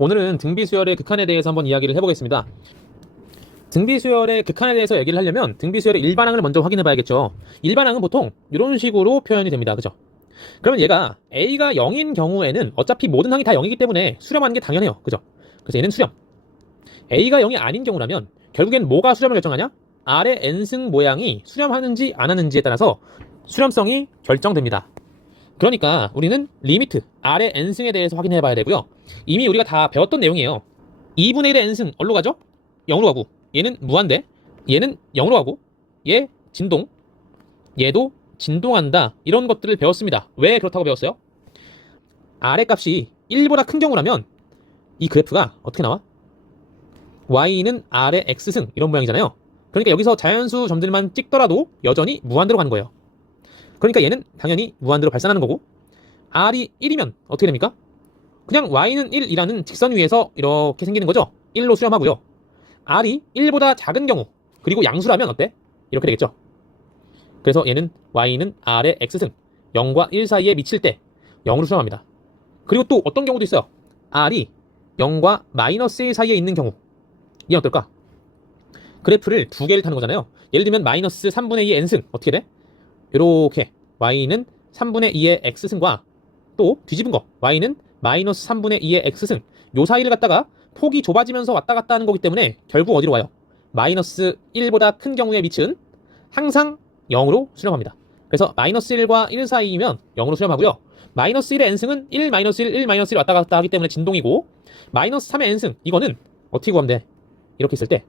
오늘은 등비수열의 극한에 대해서 한번 이야기를 해보겠습니다. 등비수열의 극한에 대해서 얘기를 하려면 등비수열의 일반항을 먼저 확인해 봐야겠죠. 일반항은 보통 이런 식으로 표현이 됩니다. 그죠? 그러면 얘가 A가 0인 경우에는 어차피 모든 항이 다 0이기 때문에 수렴하는 게 당연해요. 그죠? 그래서 얘는 수렴. A가 0이 아닌 경우라면 결국엔 뭐가 수렴을 결정하냐? R의 n승 모양이 수렴하는지 안 하는지에 따라서 수렴성이 결정됩니다. 그러니까 우리는 리미트 R의 n승에 대해서 확인해 봐야 되고요. 이미 우리가 다 배웠던 내용이에요. 2분의 1의 n승 어디로 가죠? 0으로 가고, 얘는 무한대, 얘는 0으로 가고, 얘 진동, 얘도 진동한다, 이런 것들을 배웠습니다. 왜 그렇다고 배웠어요? R의 값이 1보다 큰 경우라면 이 그래프가 어떻게 나와? Y는 R의 X승, 이런 모양이잖아요. 그러니까 여기서 자연수 점들만 찍더라도 여전히 무한대로 가는 거예요. 그러니까 얘는 당연히 무한대로 발산하는 거고, R이 1이면 어떻게 됩니까? 그냥 Y는 1이라는 직선 위에서 이렇게 생기는 거죠. 1로 수렴하고요. R이 1보다 작은 경우, 그리고 양수라면 어때? 이렇게 되겠죠. 그래서 얘는 Y는 R의 X승, 0과 1 사이에 미칠 때 0으로 수렴합니다. 그리고 또 어떤 경우도 있어요. R이 0과 마이너스 1 사이에 있는 경우, 이게 어떨까? 그래프를 두 개를 타는 거잖아요. 예를 들면 마이너스 3분의 2의 n승 어떻게 돼? 이렇게 Y는 3분의 2의 X승과 또 뒤집은 거 Y는 마이너스 3분의 2의 X승, 요 사이를 갖다가 폭이 좁아지면서 왔다 갔다 하는 거기 때문에 결국 어디로 와요? 마이너스 1보다 큰 경우에 밑은 항상 0으로 수렴합니다. 그래서 마이너스 1과 1 사이이면 0으로 수렴하고요. 마이너스 1의 n승은 1, 마이너스 1, 1, 마이너스 1 왔다 갔다 하기 때문에 진동이고, 마이너스 3의 n승, 이거는 어떻게 구하면 돼? 이렇게 있을 때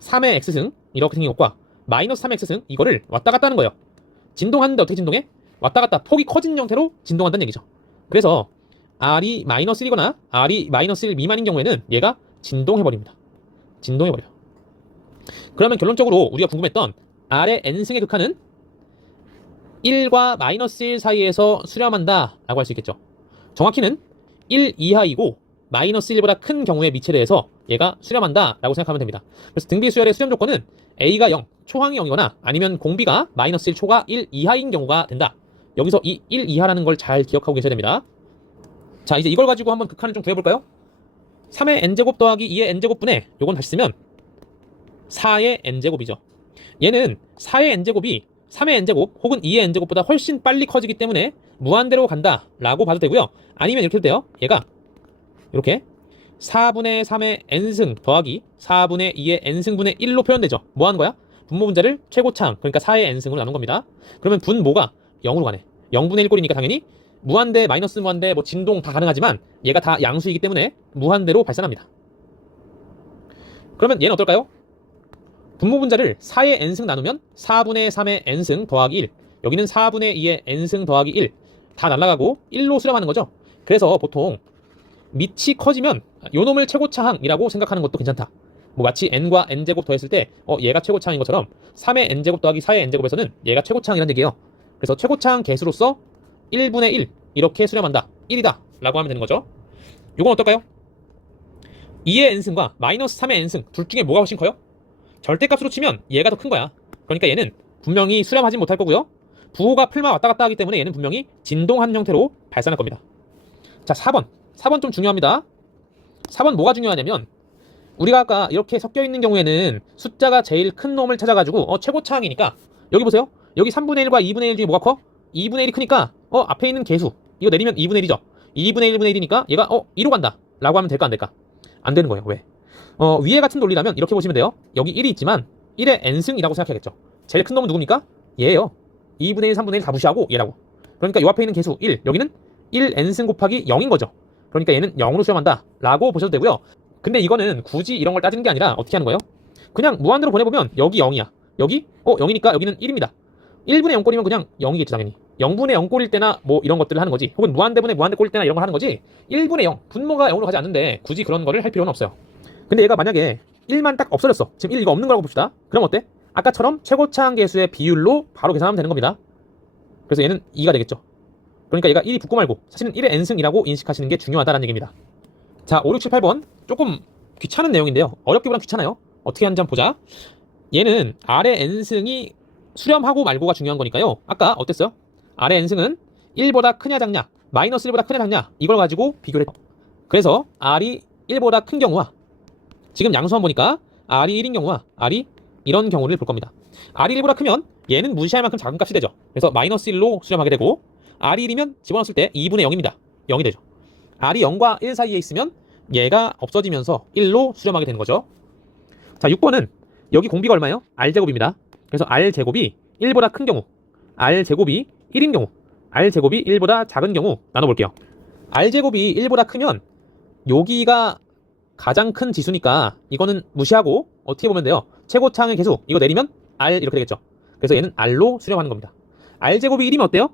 3의 x승, 이렇게 생긴 것과 마이너스 3의 x승, 이거를 왔다 갔다 하는 거예요. 진동하는데 어떻게 진동해? 왔다 갔다 폭이 커진 형태로 진동한다는 얘기죠. 그래서 R이 마이너스 1이거나 R이 마이너스 1 미만인 경우에는 얘가 진동해버립니다. 진동해버려요. 그러면 결론적으로 우리가 궁금했던 R의 n승의 극한은 1과 마이너스 1 사이에서 수렴한다 라고 할 수 있겠죠. 정확히는 1 이하이고 마이너스 1보다 큰 경우의 미치에 대해서 얘가 수렴한다 라고 생각하면 됩니다. 그래서 등비수열의 수렴 조건은 A가 0, 초항이 0이거나 아니면 공비가 마이너스 1, 초가 1 이하인 경우가 된다. 여기서 이 1 이하라는 걸 잘 기억하고 계셔야 됩니다. 자, 이제 이걸 가지고 한번 극한을 좀 구해볼까요? 3의 n제곱 더하기 2의 n제곱분의, 요건 다시 쓰면 4의 n제곱이죠. 얘는 4의 n제곱이 3의 n제곱 혹은 2의 n제곱보다 훨씬 빨리 커지기 때문에 무한대로 간다 라고 봐도 되고요. 아니면 이렇게 해도 돼요. 얘가 이렇게 4분의 3의 n승 더하기 4분의 2의 n승분의 1로 표현되죠. 뭐 하는 거야? 분모 분자를 최고차항, 그러니까 4의 n승으로 나눈 겁니다. 그러면 분모가 0으로 가네. 0분의 1꼴이니까 당연히 무한대, 마이너스 무한대, 뭐 진동 다 가능하지만 얘가 다 양수이기 때문에 무한대로 발산합니다. 그러면 얘는 어떨까요? 분모 분자를 4의 n승 나누면 4분의 3의 n승 더하기 1, 여기는 4분의 2의 n승 더하기 1, 다 날아가고 1로 수렴하는 거죠. 그래서 보통 밑이 커지면 요 놈을 최고차항이라고 생각하는 것도 괜찮다. 뭐 마치 n과 n제곱 더했을 때 얘가 최고차항인 것처럼 3의 n제곱 더하기 4의 n제곱에서는 얘가 최고차항이라는 얘기예요. 그래서 최고차항 개수로서 1분의 1 이렇게 수렴한다, 1이다 라고 하면 되는 거죠. 요건 어떨까요? 2의 n승과 마이너스 3의 n승 둘 중에 뭐가 훨씬 커요? 절대값으로 치면 얘가 더 큰 거야. 그러니까 얘는 분명히 수렴하진 못할 거고요. 부호가 풀만 왔다 갔다 하기 때문에 얘는 분명히 진동한 형태로 발산할 겁니다. 자, 4번 좀 중요합니다. 4번 뭐가 중요하냐면, 우리가 아까 이렇게 섞여 있는 경우에는 숫자가 제일 큰 놈을 찾아가지고 최고차항이니까, 여기 보세요. 여기 3분의 1과 2분의 1 중에 뭐가 커? 2분의 1이 크니까 앞에 있는 개수 이거 내리면 2분의 1이죠. 2분의 1, 1분의 1이니까 얘가 2로 간다 라고 하면 될까 안 될까? 안 되는 거예요. 왜? 위에 같은 논리라면 이렇게 보시면 돼요. 여기 1이 있지만 1의 n승이라고 생각해야겠죠. 제일 큰 놈은 누굽니까? 얘예요. 2분의 1, 3분의 1 다 무시하고 얘라고. 그러니까 요 앞에 있는 개수 1, 여기는 1n승 곱하기 0인 거죠. 그러니까 얘는 0으로 수렴한다 라고 보셔도 되고요. 근데 이거는 굳이 이런 걸 따지는 게 아니라 어떻게 하는 거예요? 그냥 무한대로 보내보면 여기 0이야. 여기 0이니까 여기는 1입니다. 1분의 0꼴이면 그냥 0이겠죠 당연히. 0분의 0꼴일 때나 뭐 이런 것들을 하는 거지, 혹은 무한대분의 무한대꼴일 때나 이런 걸 하는 거지, 1분의 0 분모가 0으로 가지 않는데 굳이 그런 거를 할 필요는 없어요. 근데 얘가 만약에 1만 딱 없어졌어. 지금 1 이거 없는 거라고 봅시다. 그럼 어때? 아까처럼 최고차항 개수의 비율로 바로 계산하면 되는 겁니다. 그래서 얘는 2가 되겠죠. 그러니까 얘가 1이 붙고 말고 사실은 1의 n승이라고 인식하시는 게 중요하다는 얘기입니다. 자, 5, 6, 7, 8번 조금 귀찮은 내용인데요. 어렵기보단 귀찮아요. 어떻게 하는지 한번 보자. 얘는 R의 n승이 수렴하고 말고가 중요한 거니까요. 아까 어땠어요? R의 n승은 1보다 크냐 작냐, 마이너스 1보다 크냐 작냐, 이걸 가지고 비교를 해요. 그래서 R이 1보다 큰 경우와 지금 양수만 보니까 R이 1인 경우와 R이 이런 경우를 볼 겁니다. R이 1보다 크면 얘는 무시할 만큼 작은 값이 되죠. 그래서 마이너스 1로 수렴하게 되고 R이 1이면 집어넣었을 때 2분의 0입니다. 0이 되죠. R이 0과 1 사이에 있으면 얘가 없어지면서 1로 수렴하게 되는 거죠. 자, 6번은 여기 공비가 얼마예요? R제곱입니다. 그래서 R제곱이 1보다 큰 경우, R제곱이 1인 경우, R제곱이 1보다 작은 경우 나눠볼게요. R제곱이 1보다 크면 여기가 가장 큰 지수니까 이거는 무시하고 어떻게 보면 돼요? 최고차항의 개수 이거 내리면 R 이렇게 되겠죠. 그래서 얘는 R로 수렴하는 겁니다. R제곱이 1이면 어때요?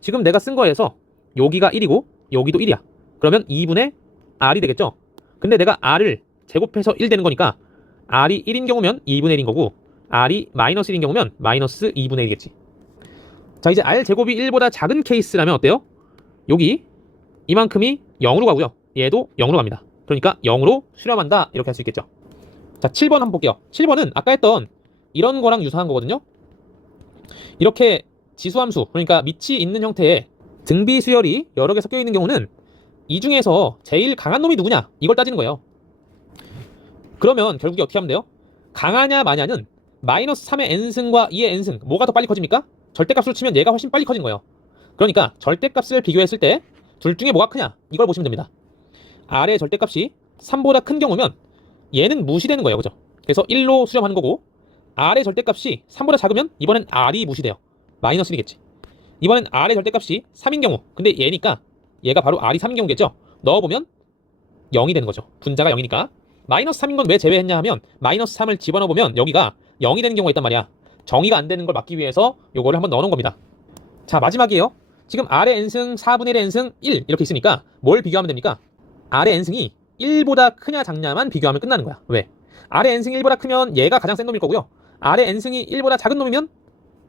지금 내가 쓴 거에서 여기가 1이고 여기도 1이야. 그러면 2분의 R이 되겠죠. 근데 내가 R을 제곱해서 1 되는 거니까 R이 1인 경우면 2분의 1인 거고 R이 마이너스 1인 경우면 마이너스 2분의 1이겠지. 자, 이제 R제곱이 1보다 작은 케이스라면 어때요? 여기 이만큼이 0으로 가고요. 얘도 0으로 갑니다. 그러니까 0으로 수렴한다 이렇게 할 수 있겠죠. 자, 7번 한번 볼게요. 7번은 아까 했던 이런 거랑 유사한 거거든요. 이렇게 지수함수, 그러니까 밑이 있는 형태의 등비 수열이 여러 개 섞여 있는 경우는 이 중에서 제일 강한 놈이 누구냐 이걸 따지는 거예요. 그러면 결국에 어떻게 하면 돼요? 강하냐 마냐는 마이너스 3의 n승과 2의 n승 뭐가 더 빨리 커집니까? 절대값으로 치면 얘가 훨씬 빨리 커진 거예요. 그러니까 절대값을 비교했을 때 둘 중에 뭐가 크냐 이걸 보시면 됩니다. R의 절대값이 3보다 큰 경우면 얘는 무시되는 거예요. 그죠? 그래서 1로 수렴하는 거고 R의 절대값이 3보다 작으면 이번엔 R이 무시돼요. 마이너스 1이겠지. 이번엔 R의 절대값이 3인 경우 근데 얘니까 얘가 바로 R이 3인 경우겠죠. 넣어보면 0이 되는 거죠. 분자가 0이니까. 마이너스 3인 건 왜 제외했냐 하면 마이너스 3을 집어넣어보면 여기가 0이 되는 경우가 있단 말이야. 정의가 안 되는 걸 막기 위해서 요거를 한번 넣어놓은 겁니다. 자, 마지막이에요. 지금 R의 n승 4분의 1의 n승 1 이렇게 있으니까 뭘 비교하면 됩니까? R의 n승이 1보다 크냐 작냐만 비교하면 끝나는 거야. 왜? R의 n승이 1보다 크면 얘가 가장 센 놈일 거고요. R의 n승이 1보다 작은 놈이면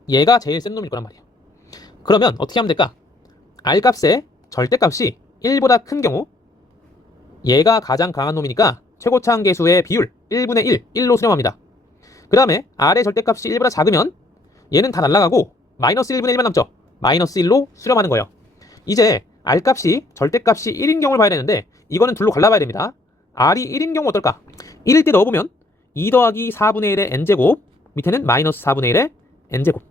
얘가 제일 센 놈일 거란 말이에요. 그러면 어떻게 하면 될까? R값의 절대값이 1보다 큰 경우 얘가 가장 강한 놈이니까 최고차항 계수의 비율 1분의 1, 1로 수렴합니다. 그 다음에 R의 절대값이 1보다 작으면 얘는 다 날아가고 마이너스 1분의 1만 남죠. 마이너스 1로 수렴하는 거예요. 이제 R값이 절대값이 1인 경우를 봐야 되는데 이거는 둘로 갈라봐야 됩니다. R이 1인 경우 어떨까? 1일 때 넣어보면 2 더하기 4분의 1의 n제곱 밑에는 마이너스 4분의 1의 n제곱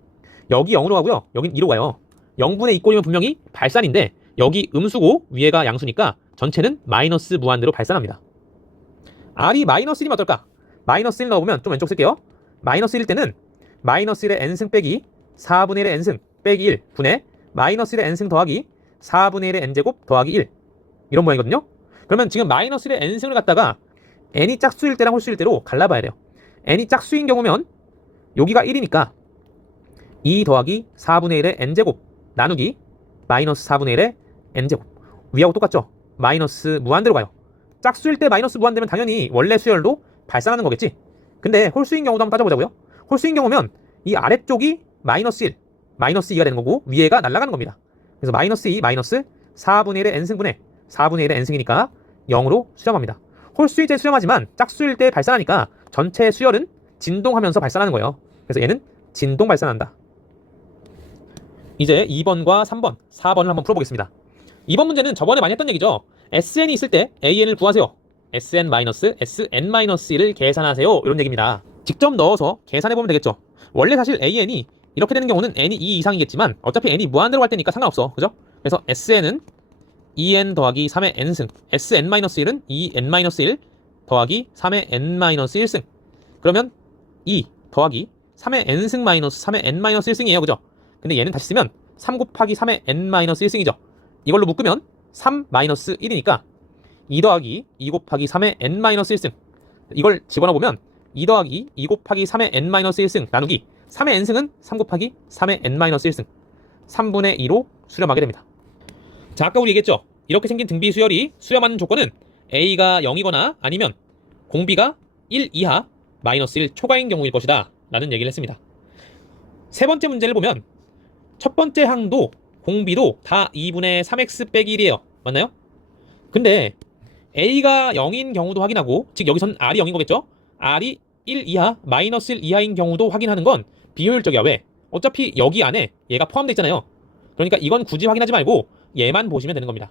여기 0으로 가고요. 여긴 2로 가요. 0분의 2꼴이면 분명히 발산인데 여기 음수고 위에가 양수니까 전체는 마이너스 무한대로 발산합니다. R이 마이너스 1이면 어떨까? 마이너스 1 넣어보면 좀 왼쪽 쓸게요. 마이너스 1일 때는 마이너스 1의 n승 빼기 4분의 1의 n승 빼기 1 분의 마이너스 1의 n승 더하기 4분의 1의 n제곱 더하기 1 이런 모양이거든요. 그러면 지금 마이너스 1의 n승을 갖다가 n이 짝수일 때랑 홀수일 때로 갈라봐야 돼요. n이 짝수인 경우면 여기가 1이니까 2 더하기 4분의 1의 n제곱 나누기 마이너스 4분의 1의 n제곱 위하고 똑같죠? 마이너스 무한대로 가요. 짝수일 때 마이너스 무한대면 당연히 원래 수열도 발산하는 거겠지. 근데 홀수인 경우도 한번 따져보자고요. 홀수인 경우면 이 아래쪽이 마이너스 1, 마이너스 2가 되는 거고 위에가 날아가는 겁니다. 그래서 마이너스 2, 마이너스 4분의 1의 n승분의 4분의 1의 n승이니까 0으로 수렴합니다. 홀수일 때 수렴하지만 짝수일 때 발산하니까 전체 수열은 진동하면서 발산하는 거예요. 그래서 얘는 진동 발산한다. 이제 2번과 3번, 4번을 한번 풀어보겠습니다. 2번 문제는 저번에 많이 했던 얘기죠. SN이 있을 때 AN을 구하세요. SN-SN-1을 계산하세요. 이런 얘기입니다. 직접 넣어서 계산해보면 되겠죠. 원래 사실 AN이 이렇게 되는 경우는 n이 2 이상이겠지만 어차피 n이 무한대로 갈 때니까 상관없어. 그죠? 그래서 SN은 2n 더하기 3의 n승 SN-1은 2n-1 더하기 3의 n-1승 그러면 2 더하기 3의 n승 마이너스 3의 n-1승이에요. 그죠? 근데 얘는 다시 쓰면 3 곱하기 3의 n-1승이죠. 이걸로 묶으면 3 마이너스 1이니까 2 더하기 2 곱하기 3의 n-1승 이걸 집어넣어보면 2 더하기 2 곱하기 3의 n-1승 나누기 3의 n승은 3 곱하기 3의 n-1승 3분의 2로 수렴하게 됩니다. 자, 아까 우리 얘기했죠. 이렇게 생긴 등비 수열이 수렴하는 조건은 A가 0이거나 아니면 공비가 1 이하 마이너스 1 초과인 경우일 것이다 라는 얘기를 했습니다. 세 번째 문제를 보면 첫 번째 항도 공비도 다 2분의 3x 빼기 1이에요. 맞나요? 근데 A가 0인 경우도 확인하고 즉 여기서는 R이 0인 거겠죠? R이 1 이하 마이너스 1 이하인 경우도 확인하는 건 비효율적이야. 왜? 어차피 여기 안에 얘가 포함되어 있잖아요. 그러니까 이건 굳이 확인하지 말고 얘만 보시면 되는 겁니다.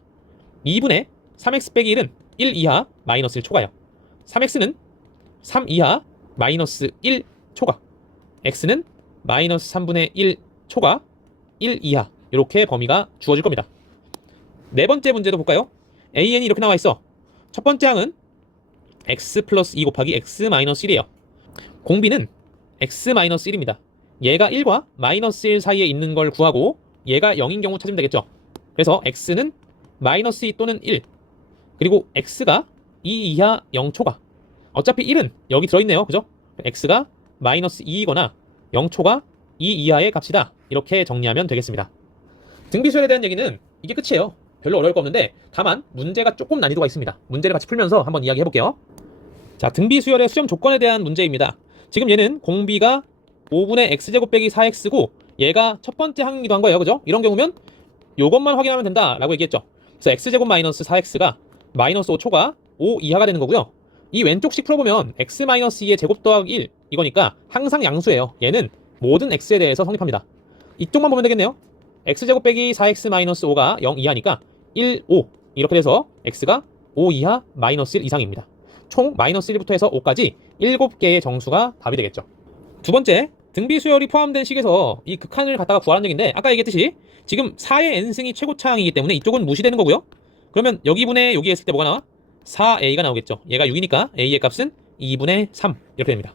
2분의 3x 빼기 1은 1 이하 마이너스 1 초과예요. 3x는 3 이하 마이너스 1 초과, x는 마이너스 3분의 1 초과 1 이하, 이렇게 범위가 주어질 겁니다. 네 번째 문제도 볼까요? an이 이렇게 나와 있어. 첫 번째 항은 x 플러스 2 곱하기 x 마이너스 1이에요. 공비는 x 마이너스 1입니다. 얘가 1과 마이너스 1 사이에 있는 걸 구하고 얘가 0인 경우 찾으면 되겠죠. 그래서 x는 마이너스 2 또는 1, 그리고 x가 2 이하 0 초과. 어차피 1은 여기 들어있네요. 그죠? x가 마이너스 2이거나 0 초과 2 이하의 값이다. 이렇게 정리하면 되겠습니다. 등비수열에 대한 얘기는 이게 끝이에요. 별로 어려울 거 없는데 다만 문제가 조금 난이도가 있습니다. 문제를 같이 풀면서 한번 이야기해 볼게요. 자, 등비수열의 수렴 조건에 대한 문제입니다. 지금 얘는 공비가 5분의 x제곱 빼기 4x고 얘가 첫 번째 항이기도 한 거예요. 그죠? 이런 경우면 요것만 확인하면 된다라고 얘기했죠. 그래서 x제곱 마이너스 4x가 마이너스 5초가 5 이하가 되는 거고요. 이 왼쪽씩 풀어보면 x 마이너스 2의 제곱 더하기 1 이거니까 항상 양수예요. 얘는 모든 x에 대해서 성립합니다. 이쪽만 보면 되겠네요. x제곱 빼기 4x 마이너스 5가 0 이하니까 1, 5 이렇게 돼서 x가 5 이하 마이너스 1 이상입니다. 총 마이너스 1부터 해서 5까지 7개의 정수가 답이 되겠죠. 두 번째, 등비수열이 포함된 식에서 이 극한을 갖다가 구하라는 얘기인데 아까 얘기했듯이 지금 4의 n승이 최고차항이기 때문에 이쪽은 무시되는 거고요. 그러면 여기분의 여기 했을 때 뭐가 나와? 4a가 나오겠죠. 얘가 6이니까 a의 값은 2분의 3 이렇게 됩니다.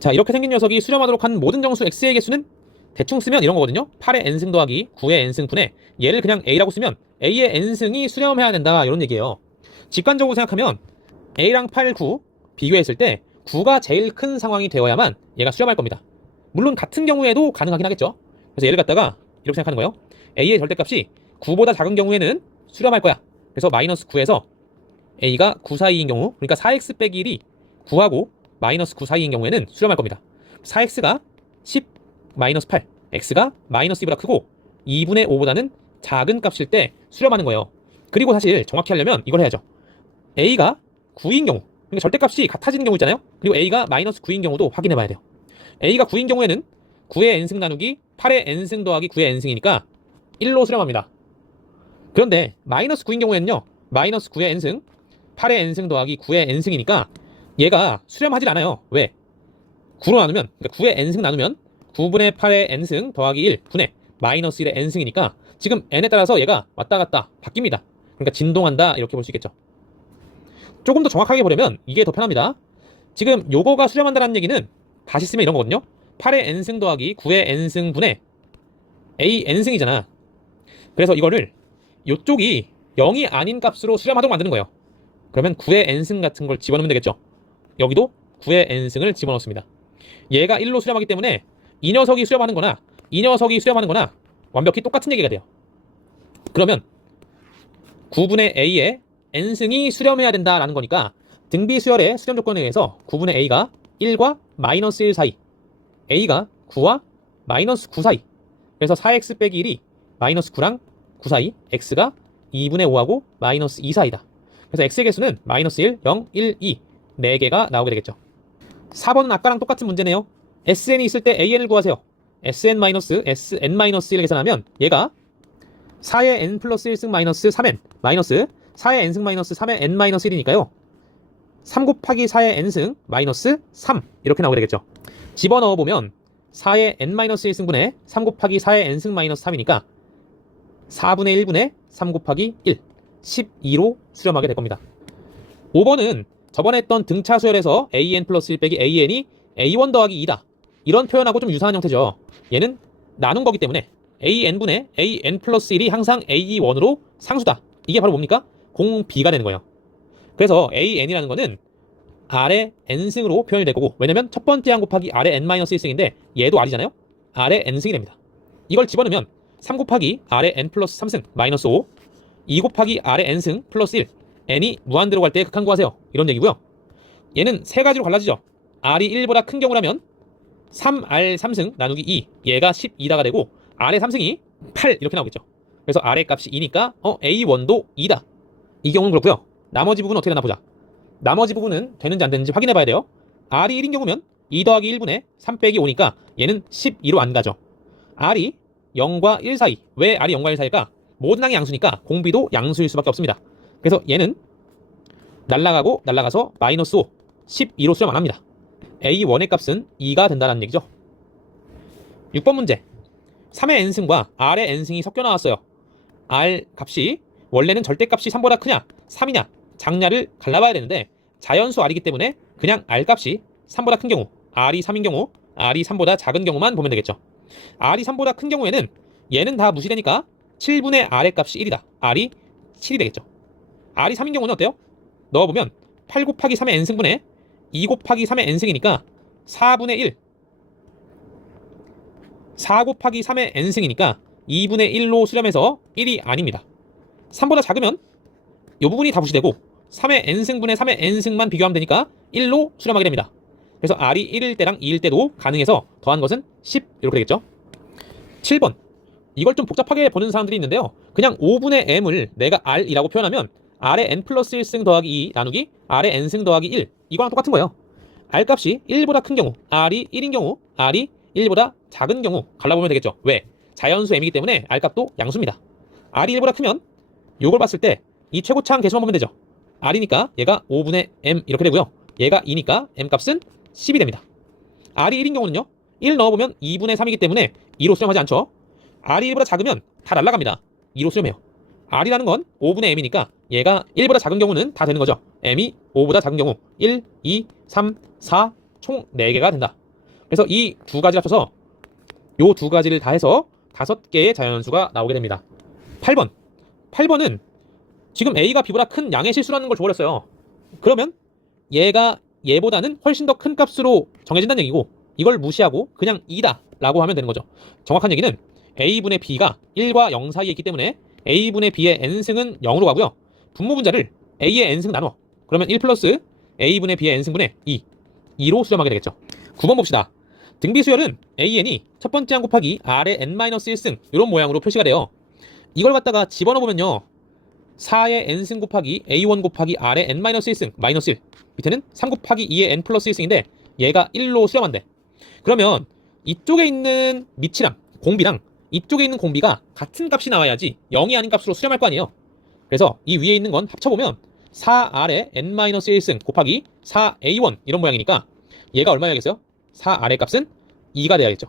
자, 이렇게 생긴 녀석이 수렴하도록 한 모든 정수 x의 개수는 대충 쓰면 이런 거거든요. 8의 n승 더하기 9의 n승 분의 얘를 그냥 a라고 쓰면 a의 n승이 수렴해야 된다 이런 얘기예요. 직관적으로 생각하면 a랑 8, 9 비교했을 때 9가 제일 큰 상황이 되어야만 얘가 수렴할 겁니다. 물론 같은 경우에도 가능하긴 하겠죠. 그래서 얘를 갖다가 이렇게 생각하는 거예요. a의 절대값이 9보다 작은 경우에는 수렴할 거야. 그래서 마이너스 9에서 a가 9 사이인 경우, 그러니까 4x 빼기 1이 9하고 마이너스 9 사이인 경우에는 수렴할 겁니다. 4x가 10 마이너스 8, x가 마이너스 2보다 크고 2분의 5보다는 작은 값일 때 수렴하는 거예요. 그리고 사실 정확히 하려면 이걸 해야죠. a가 9인 경우, 그러니까 절대값이 같아지는 경우 있잖아요. 그리고 a가 마이너스 9인 경우도 확인해 봐야 돼요. a가 9인 경우에는 9의 n승 나누기 8의 n승 더하기 9의 n승이니까 1로 수렴합니다. 그런데 마이너스 9인 경우에는요, 마이너스 9의 n승 8의 n승 더하기 9의 n승이니까 얘가 수렴하질 않아요. 왜? 9로 나누면, 그러니까 9의 n승 나누면 9분의 8의 n승 더하기 1 분의 마이너스 1의 n승이니까 지금 n에 따라서 얘가 왔다 갔다 바뀝니다. 그러니까 진동한다 이렇게 볼 수 있겠죠. 조금 더 정확하게 보려면 이게 더 편합니다. 지금 요거가 수렴한다는 얘기는 다시 쓰면 이런 거거든요. 8의 n승 더하기 9의 n승 분의 a n승이잖아. 그래서 이거를 요쪽이 0이 아닌 값으로 수렴하도록 만드는 거예요. 그러면 9의 n승 같은 걸 집어넣으면 되겠죠. 여기도 9의 n승을 집어넣습니다. 얘가 1로 수렴하기 때문에 이 녀석이 수렴하는 거나 이 녀석이 수렴하는 거나 완벽히 똑같은 얘기가 돼요. 그러면 9분의 a의 n승이 수렴해야 된다라는 거니까 등비수열의 수렴 조건에 의해서 9분의 a가 1과 마이너스 1 사이, a가 9와 마이너스 9 사이, 그래서 4x 빼기 1이 마이너스 9랑 9 사이, x가 2분의 5하고 마이너스 2 사이다. 그래서 x의 개수는 마이너스 1, 0, 1, 2 4개가 나오게 되겠죠. 4번은 아까랑 똑같은 문제네요. sn이 있을 때 an을 구하세요. sn-1 계산하면 얘가 4의 n 플러스 1승 마이너스 3n 마이너스 4의 n승 마이너스 3의 n 마이너스 1이니까요. 3 곱하기 4의 n승 마이너스 3 이렇게 나오게 되겠죠. 집어넣어보면 4의 n 마이너스 1승분의 3 곱하기 4의 n승 마이너스 3이니까 4분의 1분의 3 곱하기 1 12로 수렴하게 될 겁니다. 5번은 저번에 했던 등차 수열에서 an 플러스 1 빼기 an이 a1 더하기 2다. 이런 표현하고 좀 유사한 형태죠. 얘는 나눈 거기 때문에 an분의 an 플러스 1이 항상 a1으로 상수다. 이게 바로 뭡니까? 공비가 되는 거예요. 그래서 an이라는 거는 r의 n승으로 표현이 될 거고, 왜냐면 첫 번째 항 곱하기 r의 n-1승인데 얘도 r이잖아요. r의 n승이 됩니다. 이걸 집어넣으면 3 곱하기 r의 n 플러스 3승 마이너스 5, 2 곱하기 r의 n승 플러스 1, n이 무한대로 갈 때 극한 구하세요. 이런 얘기고요. 얘는 세 가지로 갈라지죠. r이 1보다 큰 경우라면 3r 3승 나누기 2, 얘가 12다가 되고 r의 3승이 8 이렇게 나오겠죠. 그래서 r의 값이 2니까 a1도 2다. 이 경우는 그렇고요. 나머지 부분은 어떻게 되나 보자. 나머지 부분은 되는지 안 되는지 확인해 봐야 돼요. r이 1인 경우면 2 더하기 1분의 3 빼기 5니까 얘는 12로 안 가죠. r이 0과 1 사이. 왜 r이 0과 1 사이일까? 모든 항이 양수니까 공비도 양수일 수밖에 없습니다. 그래서 얘는 날라가고 날라가서 마이너스 5, 12로 수렴 안 합니다. A1의 값은 2가 된다는 얘기죠. 6번 문제. 3의 n승과 r의 n승이 섞여 나왔어요. r 값이 원래는 절대값이 3보다 크냐 3이냐 작냐를 갈라봐야 되는데 자연수 r이기 때문에 그냥 r 값이 3보다 큰 경우, r이 3인 경우, r이 3보다 작은 경우만 보면 되겠죠. r이 3보다 큰 경우에는 얘는 다 무시되니까 7분의 r의 값이 1이다. r이 7이 되겠죠. r이 3인 경우는 어때요? 넣어보면 8 곱하기 3의 n승분의 2 곱하기 3의 n승이니까 4분의 1, 4 곱하기 3의 n승이니까 2분의 1로 수렴해서 1이 아닙니다. 3보다 작으면 이 부분이 다 무시되고 3의 n승분의 3의 n승만 비교하면 되니까 1로 수렴하게 됩니다. 그래서 r이 1일 때랑 2일 때도 가능해서 더한 것은 10 이렇게 되겠죠. 7번. 이걸 좀 복잡하게 보는 사람들이 있는데요. 그냥 5분의 m을 내가 r이라고 표현하면 r의 n 플러스 1승 더하기 2 나누기 r의 n승 더하기 1 이거랑 똑같은 거예요. r 값이 1보다 큰 경우, r이 1인 경우, r이 1보다 작은 경우 갈라보면 되겠죠. 왜? 자연수 m이기 때문에 r 값도 양수입니다. r이 1보다 크면 이걸 봤을 때 이 최고차항 계수만 보면 되죠. r이니까 얘가 5분의 m 이렇게 되고요. 얘가 2니까 m 값은 10이 됩니다. r이 1인 경우는요. 1 넣어보면 2분의 3이기 때문에 2로 수렴하지 않죠. r이 1보다 작으면 다 날라갑니다. 2로 수렴해요. r이라는 건 5분의 m이니까 얘가 1보다 작은 경우는 다 되는 거죠. m이 5보다 작은 경우 1, 2, 3, 4 총 4개가 된다. 그래서 이 두 가지를 합쳐서 요 두 가지를 다 해서 5개의 자연수가 나오게 됩니다. 8번. 8번은 지금 a가 b보다 큰 양의 실수라는 걸 줘버렸어요. 그러면 얘가 얘보다는 훨씬 더 큰 값으로 정해진다는 얘기고 이걸 무시하고 그냥 2다 라고 하면 되는 거죠. 정확한 얘기는 a분의 b가 1과 0 사이에 있기 때문에 a분의 b의 n승은 0으로 가고요. 분모 분자를 a의 n승 나눠. 그러면 1 플러스 a분의 b의 n승분의 2로 수렴하게 되겠죠. 9번 봅시다. 등비수열은 an이 첫 번째 항 곱하기 r의 n-1승 이런 모양으로 표시가 돼요. 이걸 갖다가 집어넣어 보면요. 4의 n승 곱하기 a1 곱하기 r의 n-1승 마이너스 1 밑에는 3 곱하기 2의 n 플러스 1승인데 얘가 1로 수렴한대. 그러면 이쪽에 있는 밑이랑 공비랑 이쪽에 있는 공비가 같은 값이 나와야지 0이 아닌 값으로 수렴할 거 아니에요. 그래서 이 위에 있는 건 합쳐보면 4r의 n-1승 곱하기 4a1 이런 모양이니까 얘가 얼마야겠어요? 4r의 값은 2가 돼야겠죠.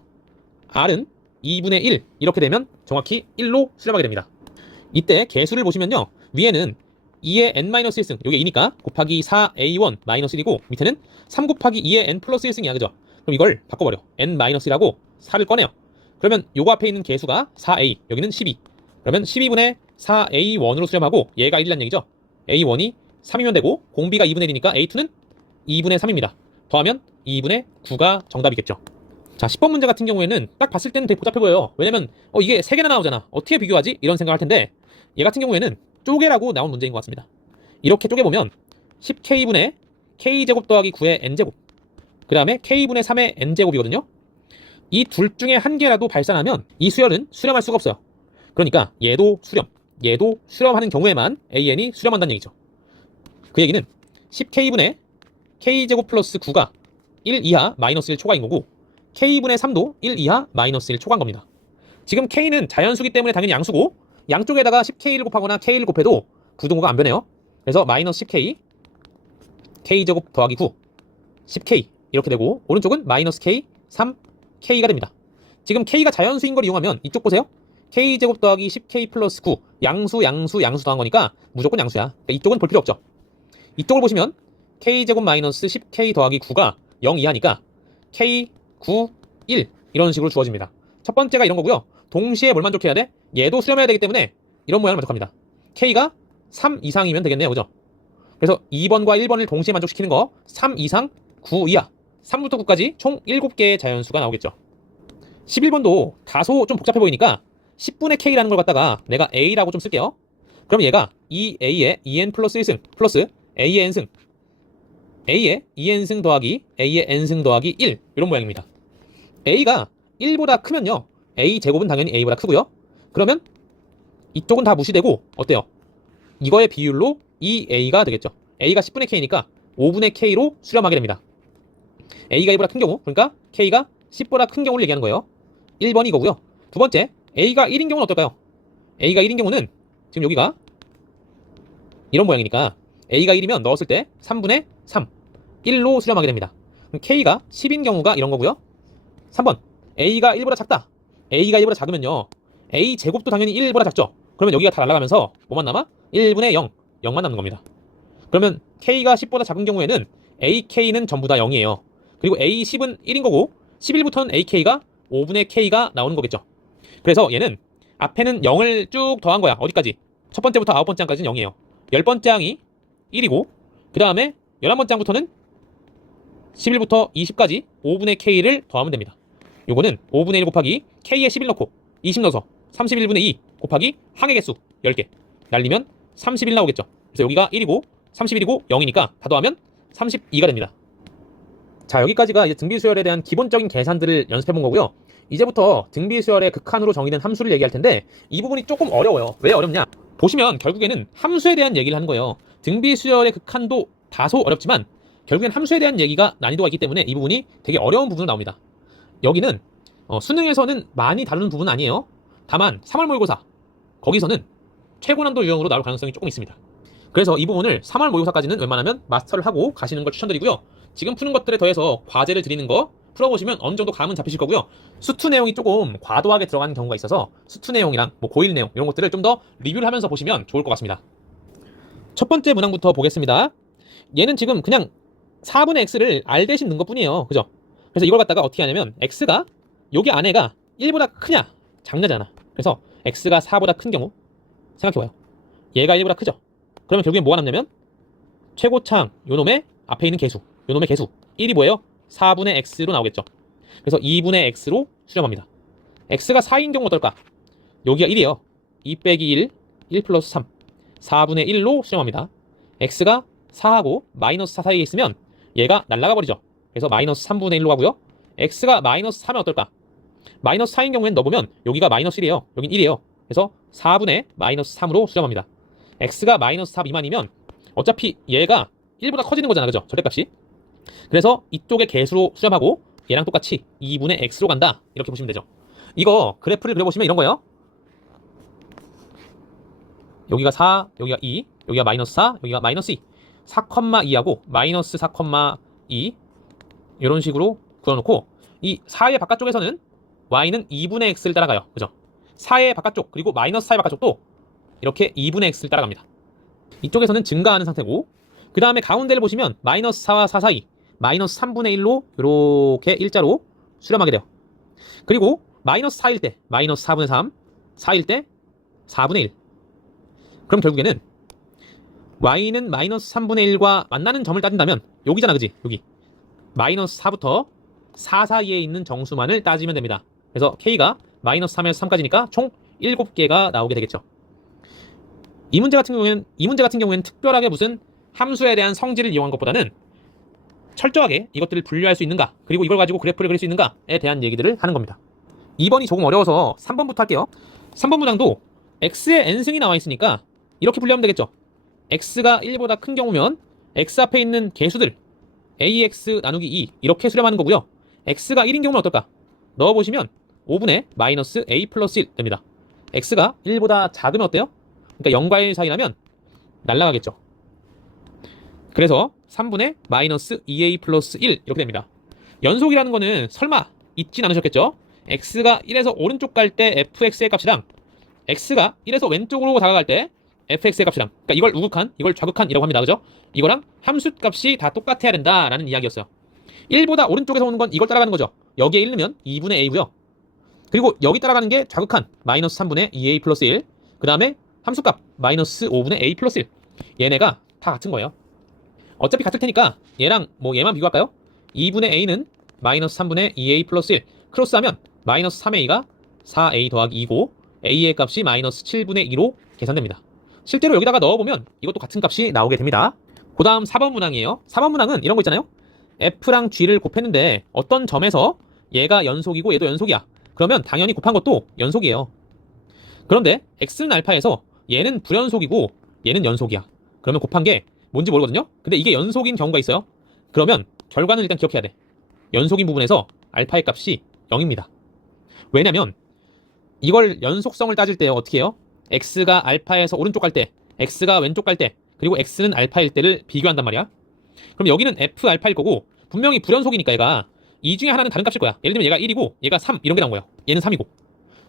r은 2분의 1 이렇게 되면 정확히 1로 수렴하게 됩니다. 이때 개수를 보시면요. 위에는 2의 n-1승 이게 2니까 곱하기 4a1 마이너스 1이고 밑에는 3 곱하기 2의 n 플러스 1승이야. 그죠? 그럼 이걸 바꿔버려. n-1이라고 4를 꺼내요. 그러면 요거 앞에 있는 개수가 4a 여기는 12 그러면 12분의 4a1으로 수렴하고 얘가 1이란 얘기죠. a1이 3이면 되고 공비가 2분의 1이니까 a2는 2분의 3입니다. 더하면 2분의 9가 정답이겠죠. 자, 10번 문제 같은 경우에는 딱 봤을 때는 되게 복잡해 보여요. 왜냐면 이게 3개나 나오잖아. 어떻게 비교하지? 이런 생각할 텐데 얘 같은 경우에는 쪼개라고 나온 문제인 것 같습니다. 이렇게 쪼개보면 10k분의 k제곱 더하기 9의 n제곱 그 다음에 k분의 3의 n제곱이거든요. 이 둘 중에 한 개라도 발산하면 이 수열은 수렴할 수가 없어요. 그러니까 얘도 수렴하는 경우에만 an이 수렴한다는 얘기죠. 그 얘기는 10k분의 k제곱 플러스 9가 1 이하 마이너스 1 초과인 거고 k분의 3도 1 이하 마이너스 1 초과인 겁니다. 지금 k는 자연수기 때문에 당연히 양수고 양쪽에다가 10k를 곱하거나 k를 곱해도 부등호가 안 변해요. 그래서 마이너스 10k k제곱 더하기 9 10k 이렇게 되고 오른쪽은 마이너스 k 3k가 됩니다. 지금 k가 자연수인 걸 이용하면 이쪽 보세요. k제곱 더하기 10k 플러스 9 양수 더한 거니까 무조건 양수야. 그러니까 이쪽은 볼 필요 없죠. 이쪽을 보시면 k제곱 마이너스 10k 더하기 9가 0 이하니까 k 9 1 이런 식으로 주어집니다. 첫 번째가 이런 거고요. 동시에 뭘 만족해야 돼? 얘도 수렴해야 되기 때문에 이런 모양을 만족합니다. k가 3 이상이면 되겠네요. 그죠? 그래서 2번과 1번을 동시에 만족시키는 거 3 이상 9 이하 3부터 9까지 총 7개의 자연수가 나오겠죠. 11번도 다소 좀 복잡해 보이니까 10분의 k라는 걸 갖다가 내가 a라고 좀 쓸게요. 그럼 얘가 2a의 2n 플러스 1승 플러스 a의 n승 a의 2n승 더하기 a의 n승 더하기 1 이런 모양입니다. a가 1보다 크면요. a제곱은 당연히 a보다 크고요. 그러면 이쪽은 다 무시되고 어때요? 이거의 비율로 2a가 되겠죠. a가 10분의 k니까 5분의 k로 수렴하게 됩니다. a가 1보다 큰 경우 그러니까 k가 10보다 큰 경우를 얘기하는 거예요. 1번이 이거고요. 두 번째 a가 1인 경우는 어떨까요? a가 1인 경우는 지금 여기가 이런 모양이니까 A가 1이면 넣었을 때 3분의 3, 1로 수렴하게 됩니다. 그럼 K가 10인 경우가 이런 거고요. 3번, A가 1보다 작다. A가 1보다 작으면요, A 제곱도 당연히 1보다 작죠. 그러면 여기가 다 날아가면서 뭐만 남아? 1분의 0, 0만 남는 겁니다. 그러면 K가 10보다 작은 경우에는 AK는 전부 다 0이에요. 그리고 A10은 1인 거고 11부터는 AK가 5분의 K가 나오는 거겠죠. 그래서 얘는 앞에는 0을 쭉 더한 거야. 어디까지? 첫 번째부터 9번째 항까지는 0이에요. 10번째 항이 1이고 그 다음에 11번째 항부터는 11부터 20까지 5분의 K를 더하면 됩니다. 요거는 5분의 1 곱하기 K에 11 넣고 20 넣어서 31분의 2 곱하기 항의 개수 10개 날리면 31 나오겠죠. 그래서 여기가 1이고 31이고 0이니까 다 더하면 32가 됩니다. 자, 여기까지가 이제 등비수열에 대한 기본적인 계산들을 연습해 본 거고요. 이제부터 등비수열의 극한으로 정의된 함수를 얘기할 텐데 이 부분이 조금 어려워요. 왜 어렵냐? 보시면 결국에는 함수에 대한 얘기를 하는 거예요. 등비수열의 극한도 다소 어렵지만 결국엔 함수에 대한 얘기가 난이도가 있기 때문에 이 부분이 되게 어려운 부분으로 나옵니다. 여기는 수능에서는 많이 다루는 부분은 아니에요. 다만 3월 모의고사 거기서는 최고난도 유형으로 나올 가능성이 조금 있습니다. 그래서 이 부분을 3월 모의고사까지는 웬만하면 마스터를 하고 가시는 걸 추천드리고요. 지금 푸는 것들에 더해서 과제를 드리는 거 풀어보시면 어느 정도 감은 잡히실 거고요. 수투 내용이 조금 과도하게 들어가는 경우가 있어서 수투 내용이랑 뭐 고일 내용 이런 것들을 좀 더 리뷰를 하면서 보시면 좋을 것 같습니다. 첫 번째 문항부터 보겠습니다. 얘는 지금 그냥 4분의 x를 r 대신 넣은 것 뿐이에요. 그죠? 그래서 이걸 갖다가 어떻게 하냐면 x가 여기 안에가 1보다 크냐 작냐잖아. 그래서 x가 4보다 큰 경우 생각해봐요. 얘가 1보다 크죠? 그러면 결국엔 뭐가 남냐면 최고창 요놈의 앞에 있는 개수 요놈의 개수 1이 뭐예요? 4분의 x로 나오겠죠. 그래서 2분의 x로 수렴합니다. x가 4인 경우 어떨까? 여기가 1이에요. 2 빼기 1, 1 플러스 3 4분의 1로 수렴합니다. x가 4하고 마이너스 4 사이에 있으면 얘가 날아가 버리죠. 그래서 마이너스 3분의 1로 가고요. x가 마이너스 3은 어떨까? 마이너스 4인 경우에는 넣어보면 여기가 마이너스 1이에요. 여긴 1이에요. 그래서 4분의 마이너스 3으로 수렴합니다. x가 마이너스 4 미만이면 어차피 얘가 1보다 커지는 거잖아. 그죠? 절대값이. 그래서 이쪽의 개수로 수렴하고 얘랑 똑같이 2분의 x로 간다. 이렇게 보시면 되죠. 이거 그래프를 그려보시면 이런 거예요. 여기가 4, 여기가 2, 여기가 마이너스 4, 여기가 마이너스 2. 4,2하고 마이너스 4,2 이런 식으로 그려놓고 이 4의 바깥쪽에서는 y는 2분의 x를 따라가요. 그죠? 4의 바깥쪽 그리고 마이너스 4의 바깥쪽도 이렇게 2분의 x를 따라갑니다. 이쪽에서는 증가하는 상태고 그 다음에 가운데를 보시면 마이너스 4와 4 사이 마이너스 3분의 1로 이렇게 일자로 수렴하게 돼요. 그리고 마이너스 4일 때 마이너스 4분의 3 4일 때 4분의 1 그럼 결국에는 y는 마이너스 3분의 1과 만나는 점을 따진다면 여기잖아. 그지? 여기 마이너스 4부터 4 사이에 있는 정수만을 따지면 됩니다. 그래서 k가 마이너스 3에서 3까지니까 총 7개가 나오게 되겠죠. 이 문제 같은 경우에는 특별하게 무슨 함수에 대한 성질을 이용한 것보다는 철저하게 이것들을 분류할 수 있는가 그리고 이걸 가지고 그래프를 그릴 수 있는가에 대한 얘기들을 하는 겁니다. 2번이 조금 어려워서 3번부터 할게요. 3번 문항도 x의 n승이 나와 있으니까 이렇게 분류하면 되겠죠. x가 1보다 큰 경우면 x 앞에 있는 개수들 ax 나누기 2 이렇게 수렴하는 거고요. x가 1인 경우는 어떨까? 넣어보시면 5분의 마이너스 a 플러스 1 됩니다. x가 1보다 작으면 어때요? 그러니까 0과 1 사이라면 날아가겠죠. 그래서 3분의 마이너스 2a 플러스 1 이렇게 됩니다. 연속이라는 거는 설마 잊진 않으셨겠죠? x가 1에서 오른쪽 갈 때 fx의 값이랑 x가 1에서 왼쪽으로 다가갈 때 fx의 값이랑 그러니까 이걸 우극한, 이걸 좌극한이라고 합니다. 그죠? 이거랑 함수 값이 다 똑같아야 된다라는 이야기였어요. 1보다 오른쪽에서 오는 건 이걸 따라가는 거죠. 여기에 1 넣으면 2분의 a고요. 그리고 여기 따라가는 게 좌극한 마이너스 3분의 2a 플러스 1 그 다음에 함수값 마이너스 5분의 a 플러스 1 얘네가 다 같은 거예요. 어차피 같을 테니까 얘랑 뭐 얘만 비교할까요? 2분의 a는 마이너스 3분의 2a 플러스 1 크로스하면 마이너스 3a가 4a 더하기 2고 a의 값이 마이너스 7분의 2로 계산됩니다. 실제로 여기다가 넣어보면 이것도 같은 값이 나오게 됩니다. 그 다음 4번 문항이에요. 4번 문항은 이런 거 있잖아요. f랑 g를 곱했는데 어떤 점에서 얘가 연속이고 얘도 연속이야. 그러면 당연히 곱한 것도 연속이에요. 그런데 x는 알파에서 얘는 불연속이고 얘는 연속이야. 그러면 곱한 게 뭔지 모르거든요. 근데 이게 연속인 경우가 있어요. 그러면 결과는 일단 기억해야 돼. 연속인 부분에서 알파의 값이 0입니다. 왜냐면 이걸 연속성을 따질 때 어떻게 해요? x가 알파에서 오른쪽 갈 때 x가 왼쪽 갈 때 그리고 x는 알파일 때를 비교한단 말이야. 그럼 여기는 f 알파일 거고 분명히 불연속이니까 얘가 이 중에 하나는 다른 값일 거야. 예를 들면 얘가 1이고 얘가 3 이런 게 나온 거야. 얘는 3이고.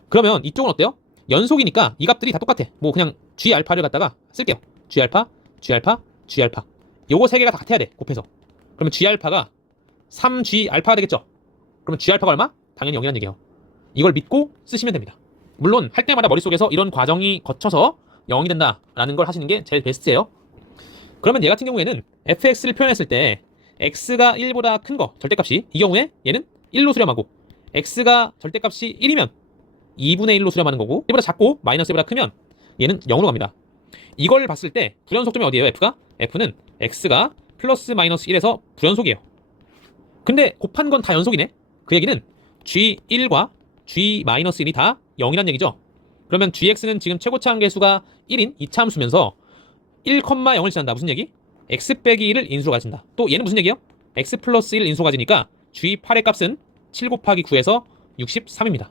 그러면 이쪽은 어때요? 연속이니까 이 값들이 다 똑같아. 뭐 그냥 g 알파를 갖다가 쓸게요. g 알파, g 알파, g 알파. 요거 세 개가 다 같아야 돼. 곱해서. 그러면 g 알파가 3g 알파가 되겠죠. 그러면 g 알파가 얼마? 당연히 0이란 얘기예요. 이걸 믿고 쓰시면 됩니다. 물론 할 때마다 머릿속에서 이런 과정이 거쳐서 0이 된다라는 걸 하시는 게 제일 베스트예요. 그러면 얘 같은 경우에는 fx를 표현했을 때 x가 1보다 큰 거 절대값이 이 경우에 얘는 1로 수렴하고 x가 절대값이 1이면 2분의 1로 수렴하는 거고 1보다 작고 마이너스 1보다 크면 얘는 0으로 갑니다. 이걸 봤을 때 불연속점이 어디예요? f가? f는 x가 플러스 마이너스 1에서 불연속이에요. 근데 곱한 건 다 연속이네. 그 얘기는 g1과 g-1이 다 0이란 얘기죠. 그러면 gx는 지금 최고차 함계수가 1인 2차 함수면서 1,0을 지난다. 무슨 얘기? x 빼기 1을 인수로 가진다. 또 얘는 무슨 얘기예요? x 플러스 1 인수로 가지니까 g8의 값은 7 곱하기 9에서 63입니다.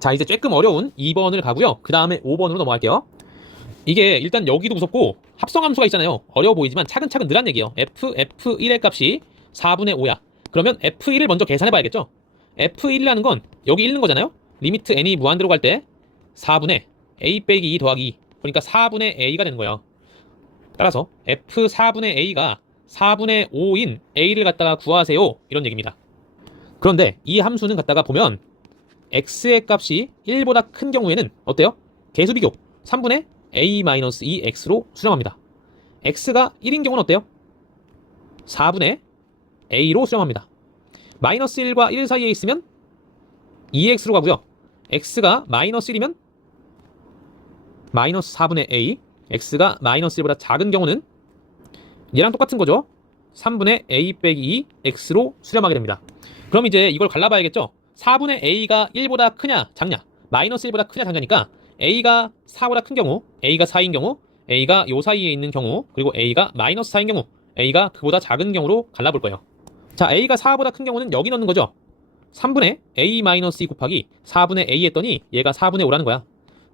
자, 이제 조금 어려운 2번을 가고요. 그 다음에 5번으로 넘어갈게요. 이게 일단 여기도 무섭고 합성함수가 있잖아요. 어려워 보이지만 차근차근 늘란 얘기예요. f1의 값이 4분의 5야. 그러면 f1을 먼저 계산해 봐야겠죠. f1이라는 건 여기 읽는 거잖아요. 리미트 n이 무한대로 갈 때 4분의 a 빼기 2 더하기 2. 그러니까 4분의 a가 되는 거예요. 따라서 f4분의 a가 4분의 5인 a를 갖다가 구하세요. 이런 얘기입니다. 그런데 이 함수는 갖다가 보면 x의 값이 1보다 큰 경우에는 어때요? 계수 비교 3분의 a-2x로 수렴합니다. x가 1인 경우는 어때요? 4분의 a로 수렴합니다. 마이너스 1과 1 사이에 있으면 2x로 가고요. x가 마이너스 1이면 마이너스 4분의 a, x가 마이너스 1보다 작은 경우는 얘랑 똑같은 거죠. 3분의 a 빼기 2x로 수렴하게 됩니다. 그럼 이제 이걸 갈라봐야겠죠. 4분의 a가 1보다 크냐 작냐, 마이너스 1보다 크냐 작냐니까 a가 4보다 큰 경우, a가 4인 경우, a가 요 사이에 있는 경우, 그리고 a가 마이너스 4인 경우, a가 그보다 작은 경우로 갈라볼 거예요. 자, a가 4보다 큰 경우는 여기 넣는 거죠. 3분의 a-2 곱하기 4분의 a 했더니 얘가 4분의 5라는 거야.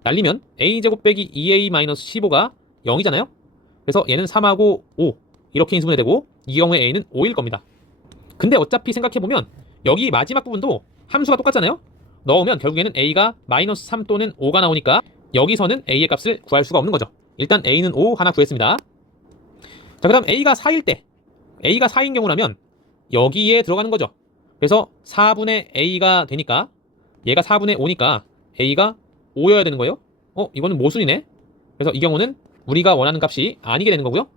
날리면 a제곱 빼기 2a-15가 0이잖아요. 그래서 얘는 3하고 5 이렇게 인수분해 되고 이 경우에 a는 5일 겁니다. 근데 어차피 생각해보면 여기 마지막 부분도 함수가 똑같잖아요. 넣으면 결국에는 a가 마이너스 3 또는 5가 나오니까 여기서는 a의 값을 구할 수가 없는 거죠. 일단 a는 5 하나 구했습니다. 자, 그 다음 a가 4일 때, a가 4인 경우라면 여기에 들어가는 거죠. 그래서 4분의 a가 되니까 얘가 4분의 5니까 a가 5여야 되는 거예요. 이거는 모순이네. 그래서 이 경우는 우리가 원하는 값이 아니게 되는 거고요.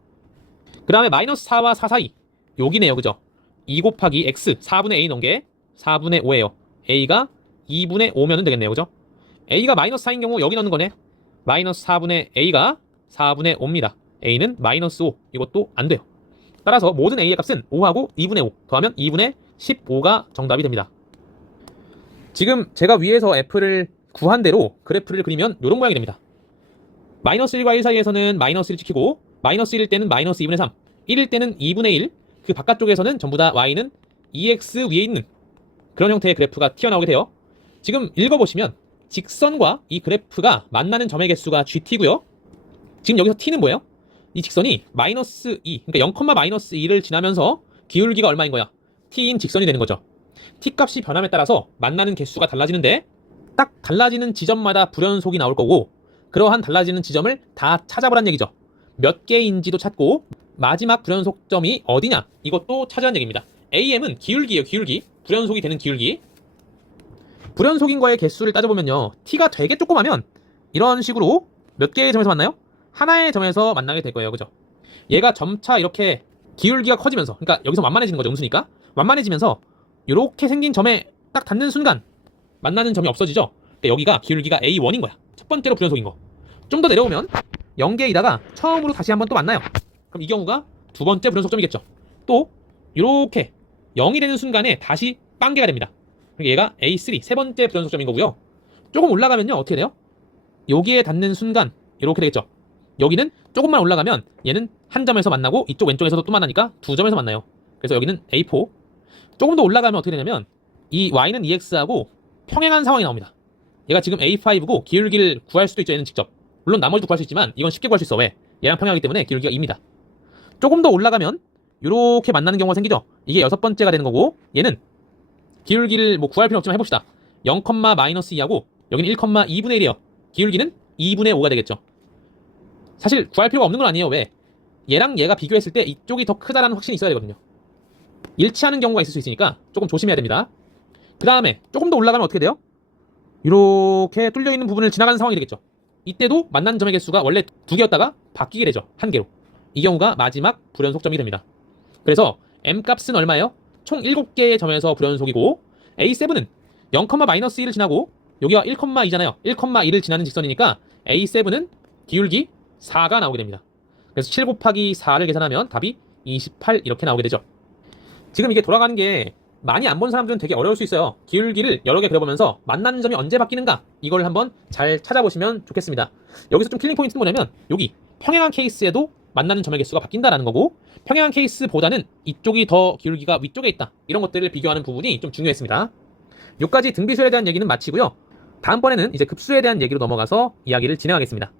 그 다음에 마이너스 4와 4 사이 여기네요. 그죠? 2 곱하기 x 4분의 a 넣은 게 4분의 5예요. a가 2분의 5면은 되겠네요. 그죠? a가 마이너스 4인 경우 여기 넣는 거네. 마이너스 4분의 a가 4분의 5입니다. a는 마이너스 5. 이것도 안 돼요. 따라서 모든 a의 값은 5하고 2분의 5 더하면 2분의 15가 정답이 됩니다. 지금 제가 위에서 f를 구한 대로 그래프를 그리면 이런 모양이 됩니다. 마이너스 1과 1 사이에서는 마이너스 1 지키고 마이너스 1일 때는 마이너스 2분의 3, 1일 때는 2분의 1, 그 바깥쪽에서는 전부 다 y는 2x 위에 있는 그런 형태의 그래프가 튀어나오게 돼요. 지금 읽어보시면 직선과 이 그래프가 만나는 점의 개수가 gt고요. 지금 여기서 t는 뭐예요? 이 직선이 마이너스 2, 그러니까 0, 마이너스 2를 지나면서 기울기가 얼마인 거야? t인 직선이 되는 거죠. t 값이 변함에 따라서 만나는 개수가 달라지는데 딱 달라지는 지점마다 불연속이 나올 거고 그러한 달라지는 지점을 다 찾아보란 얘기죠. 몇 개인지도 찾고 마지막 불연속점이 어디냐 이것도 찾으란 얘기입니다. am은 기울기예요. 기울기. 불연속이 되는 기울기. 불연속인 거의 개수를 따져보면요. t가 되게 조그마면 이런 식으로 몇 개의 점에서 만나요? 하나의 점에서 만나게 될 거예요. 그죠? 얘가 점차 이렇게 기울기가 커지면서, 그러니까 여기서 완만해지는 거죠. 음수니까. 완만해지면서 이렇게 생긴 점에 딱 닿는 순간 만나는 점이 없어지죠. 그러니까 여기가 기울기가 A1인 거야. 첫 번째로 불연속인 거. 좀 더 내려오면 0개이다가 처음으로 다시 한번 또 만나요. 그럼 이 경우가 두 번째 불연속점이겠죠. 또 이렇게 0이 되는 순간에 다시 빵개가 됩니다. 그러니까 얘가 A3 세 번째 불연속점인 거고요. 조금 올라가면요 어떻게 돼요? 여기에 닿는 순간 이렇게 되겠죠. 여기는 조금만 올라가면 얘는 한 점에서 만나고 이쪽 왼쪽에서도 또 만나니까 두 점에서 만나요. 그래서 여기는 A4. 조금 더 올라가면 어떻게 되냐면 이 y는 ex하고 평행한 상황이 나옵니다. 얘가 지금 A5고 기울기를 구할 수도 있죠. 얘는 직접. 물론 나머지도 구할 수 있지만 이건 쉽게 구할 수 있어. 왜? 얘랑 평행하기 때문에 기울기가 2입니다. 조금 더 올라가면 이렇게 만나는 경우가 생기죠. 이게 6번째가 되는 거고, 얘는 기울기를 뭐 구할 필요 없지만 해봅시다. 0,-2하고 여기는 1,2분의 1이에요. 기울기는 2분의 5가 되겠죠. 사실 구할 필요가 없는 건 아니에요. 왜? 얘랑 얘가 비교했을 때 이쪽이 더 크다라는 확신이 있어야 되거든요. 일치하는 경우가 있을 수 있으니까 조금 조심해야 됩니다. 그 다음에 조금 더 올라가면 어떻게 돼요? 이렇게 뚫려있는 부분을 지나가는 상황이 되겠죠. 이때도 만난 점의 개수가 원래 2개였다가 바뀌게 되죠. 1개로. 이 경우가 마지막 불연속점이 됩니다. 그래서 M값은 얼마예요? 총 7개의 점에서 불연속이고, A7은 0,-1을 지나고 여기가 1,2잖아요. 1,2를 지나는 직선이니까 A7은 기울기 4가 나오게 됩니다. 그래서 7 곱하기 4를 계산하면 답이 28 이렇게 나오게 되죠. 지금 이게 돌아가는 게 많이 안 본 사람들은 되게 어려울 수 있어요. 기울기를 여러 개 그려보면서 만나는 점이 언제 바뀌는가, 이걸 한번 잘 찾아보시면 좋겠습니다. 여기서 좀 킬링 포인트는 뭐냐면, 여기 평행한 케이스에도 만나는 점의 개수가 바뀐다라는 거고, 평행한 케이스보다는 이쪽이 더 기울기가 위쪽에 있다, 이런 것들을 비교하는 부분이 좀 중요했습니다. 여기까지 등비수열에 대한 얘기는 마치고요. 다음번에는 이제 급수에 대한 얘기로 넘어가서 이야기를 진행하겠습니다.